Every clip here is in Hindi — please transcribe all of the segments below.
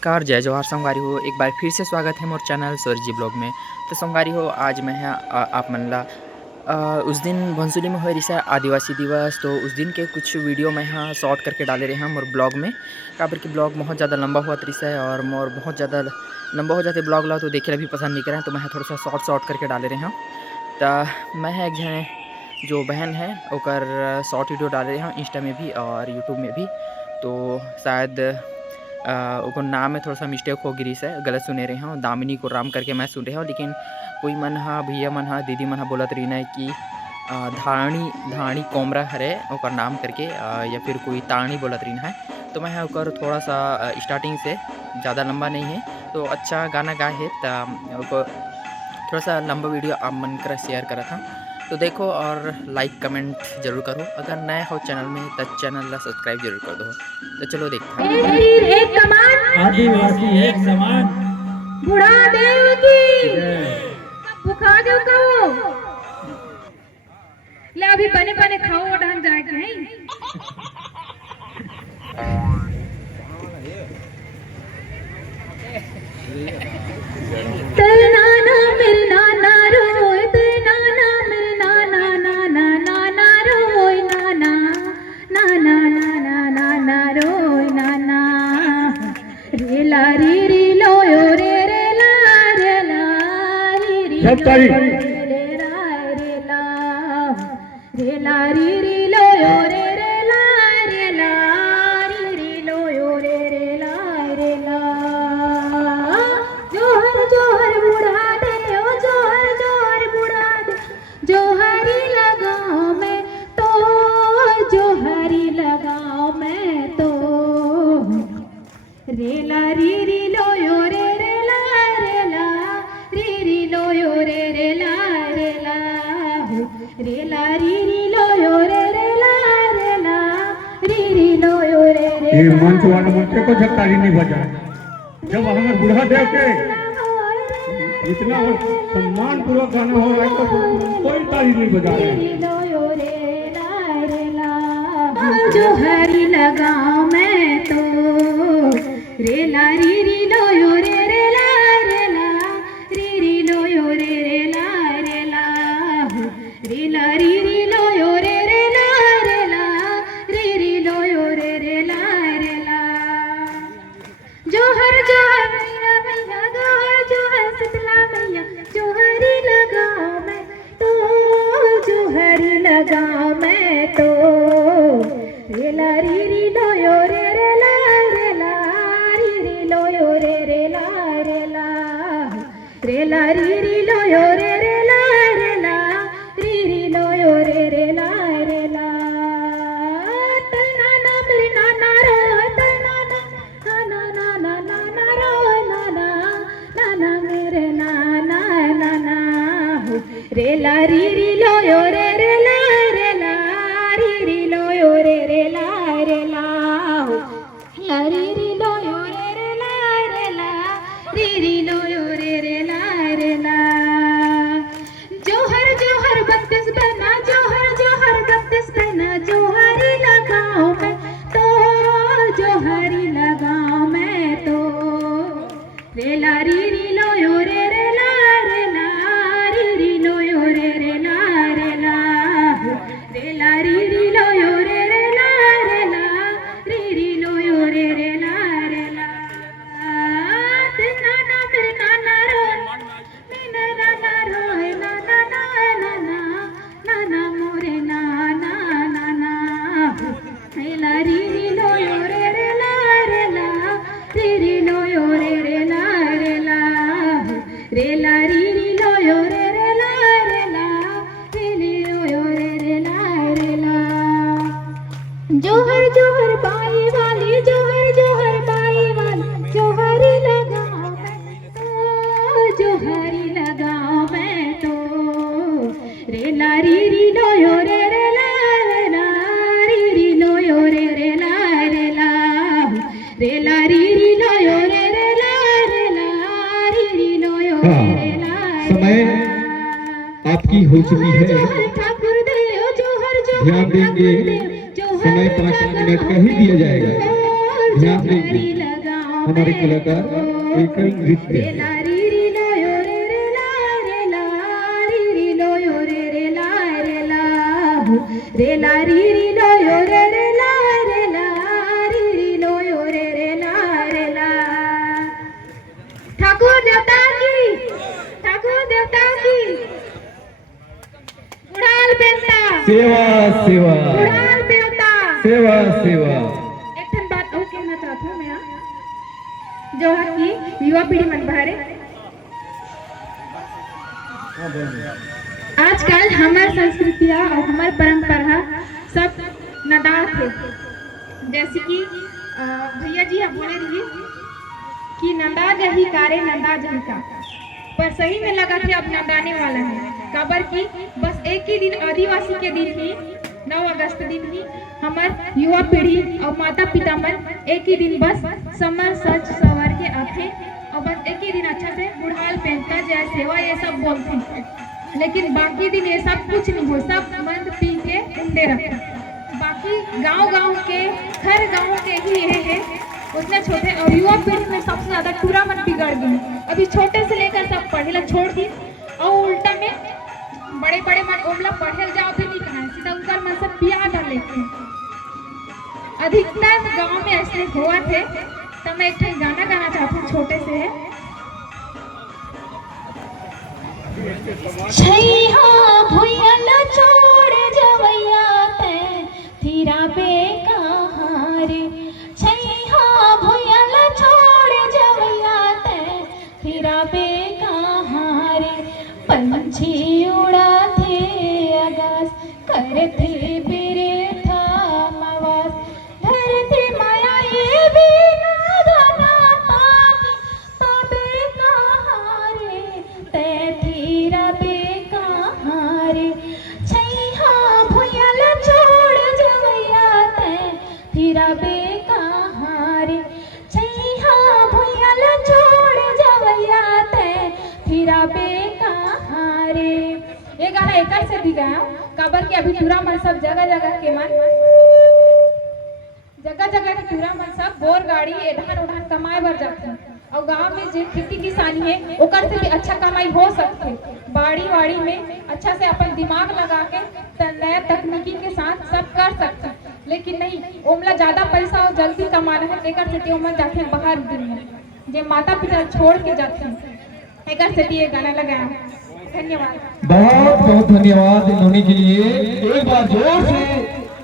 नमस्कार, जय जवाहर संगवारी हो। एक बार फिर से स्वागत है मोर चैनल सूरजी ब्लॉग में। तो संगवारी हो आज मैं है आप मन ला उस दिन भंसुली में होए रिसा आदिवासी दिवस, तो उस दिन के कुछ वीडियो मैं यहाँ शॉर्ट करके डाले रहे हैं मोर ब्लॉग में। काबर की ब्लॉग बहुत ज़्यादा लंबा हुआ रिसा है और मोर बहुत ज़्यादा लंबा हो जाते ब्लॉग ला, तो देखे भी पसंद नहीं करें, तो मैं थोड़ा सा शॉर्ट करके डाले रहे हैं। तो मैं एक जन जो बहन है ओकर शॉर्ट वीडियो डाले रहे हैं इंस्टा में भी और यूट्यूब में भी। तो शायद ओकर नाम में थोड़ा सा मिस्टेक हो गिरी से, गलत सुने रहे हूँ। दामिनी को राम करके मैं सुन रहे हूँ, लेकिन कोई मन हा भैया मन हा दीदी मन हा बोलत रही ना कि धाणी कोमरा हरे ओकर नाम करके, या फिर कोई ताणी बोलत रही है। तो मैं ओकर थोड़ा सा स्टार्टिंग से ज़्यादा लंबा नहीं है, तो अच्छा गाना गाए है, तो थोड़ा सा लंबा वीडियो आप मन कर शेयर करा था। तो देखो और लाइक कमेंट जरूर करो। अगर नया हो चैनल में तो चैनल ला सब्सक्राइब जरूर कर दो। तो चलो देखते हैं। एक कमान आदिवासी एक समान बुढ़ा देव की बुखा देव कहो ले अभी बने बने खाओ ढंग जाए कहीं तेरे नाना मेरे नाना रोए, तेरे नाना मेरे नाना नाना नाना रोए, नाना नाना नाना नाना रोए, नाना रे ला री लो यो रे रे ला री ला रे ला री लो यो रे रे ला री लो यो रे रे ला जोहर जोहर बुढ़ा दे ओ जोहर जोहर बुढ़ा दे, जोहरी लगाओ मैं तो, जोहरी लगाओ मैं तो, रे ला लो यो रे रे ला री लो यो रे रे ला रे ला लो यो रे रे ला री लो यो रे रे। ये मंच वाला मंचे को झकतारी नहीं बजा। जब हमारे बुढ़ा देव के इतना सम्मान पूर्वक गाना हो रहा है तो कोई ताली नहीं बजा रहे। जोहरी लगाओ मैं तो, रे ला लो यो रे रे ला री लो यो रे रे ला रे ला लो यो रे रे ला री लो यो रे रे ला रे ला। जोहर जोहर मैया मैया जोहर जोहर शीतला मैया, जोहरी लगाओ मैं तो, जोहरी लगाओ मैं तो, रे ला लो यो रे रे ला री लो यो रे रे ला रे ला लो यो रे रे ला री लो यो रे रे ला रे ला। नाना मेरे नाना रो, नाना नाना नाना रो, नाना मेरे नाना नाना रे ला लो यो रे रे ला री लो यो रे रे ला रे ला री लो यो रे रे ला री लो यो रे रे ला रे ला। जोहर जोहर बत्तीस बना, जोहर जोहर बत्तीस बना, जोहरी लगाओ मैं तो, जोहरी लगाओ मैं तो, रे ला लो यो रे रे ला री लो यो रे रे ला रे ला री लो यो रे रे ला री लो यो रे रे ला रे ला। नाना मेरे नाना रो, मेरे नाना रोए, नाना नाना नाना मोरे नाना नाना ला री लो यो रे रे ला री लो यो रे रे ला रे ला री लो यो रे रे ला री लो यो रे रे ला रे ला। जोहर जोहर बाई वाली, जोहर जोहर बाई वाली, जोहरी लगाओ मैं तो, जोहरी लगाओ मैं तो, रे ला लो यो रे रे ला री लो यो रे रे ला रे ला री लो यो रे रे ला री लो यो रे रे ला। समय आपकी हो चुकी है, ठाकुर देव जोहर ध्यान देंगे। समय 5 मिनट का ही दिया जाएगा, ध्यान देंगे। लगाओ हमारे कलाकार एक नृत्य रे ला री री लो यो रे ला री री लो यो रे ला हो रे ला री लो यो रे ला री री लो यो रे ला ठाकुर देवता की उड़ाल बेटा सेवा सेवा उड़ाल देवता सेवा सेवा। एक ठन बात और कहना चाहता हूँ मैं जो है कि युवा पीढ़ी मन बाहरे आजकल हमार संस्कृतिया और हमार परंपरा सब नदार थे। जैसे कि भैया जी आप बोले रही कि नंदा जही कारे नंदा जही का, पर सही में लगा थे अब नंदाने वाला है। काबर की बस एक ही दिन आदिवासी के दिन ही 9 अगस्त दिन ही हमार युवा पीढ़ी और माता पिता मन एक ही दिन बस समर सच सवर के आते और बस एक ही दिन अच्छा से बुढ़ाल पहनता जय सेवा ये सब बोलते हैं, लेकिन बाकी दिन ये सब कुछ नहीं हो, सब मंद पी के उंडे रखते। बाकी गांव के हर गांव के ही ये है उतने छोटे और युवा पीढ़ी में सबसे ज्यादा टूरा मन बिगड़ गई। अभी छोटे से लेकर सब पढ़े ला छोड़ दी और उल्टा में बड़े बड़े मन ओमला पढ़े जाओ भी नहीं कहा सीधा उनका मन सब पिया डाल लेते हैं। अधिकतर गांव में ऐसे हुआ थे। तो मैं एक गाना गाना चाहती हूँ छोटे से है। छैया भुयल छोड़ जवैया ते तेरा बेकहार, छैया भुयल छोड़ जवैया ते तेरा बेकहार। पंछी उड़ा थे आकाश करते बिरथा आवाज, धरती माया ये भी नादाना पानी तबे कहारे ते तेरा बेकहारे। छैया भुयल छोड़ जवैया ते तेरा बेकहारे, छैया भुयल छोड़ जवैया ते तेरा बेकहारे। ये गाना एकर से भी गाया काबर के अभी टूरा मन सब जगह जगह के टूरा मन सब बोर गाड़ी एढ़ान उढ़ान कमाए भर जाते हैं और गांव में जो खेती किसानी है ओकर से भी अच्छा कमाई हो सकते। बाड़ी में अच्छा से अपन दिमाग लगा के नया तकनीकी के साथ सब कर सकते, लेकिन नहीं ओमला ज्यादा पैसा और जल्दी कमाना है एकर से ओमन जाते हैं बाहर दुनिया जे माता पिता छोड़ के जाते हैं। एकर से ये गाना लगाया। धन्यवाद, बहुत बहुत धन्यवाद इन्होंने के लिए। एक बार जोर से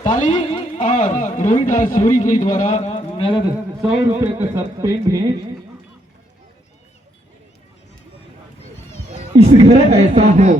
ताली। और रोहिदास सूरी के द्वारा नगद 100 रुपए का सब पेन भेंट। इस घर ऐसा हो।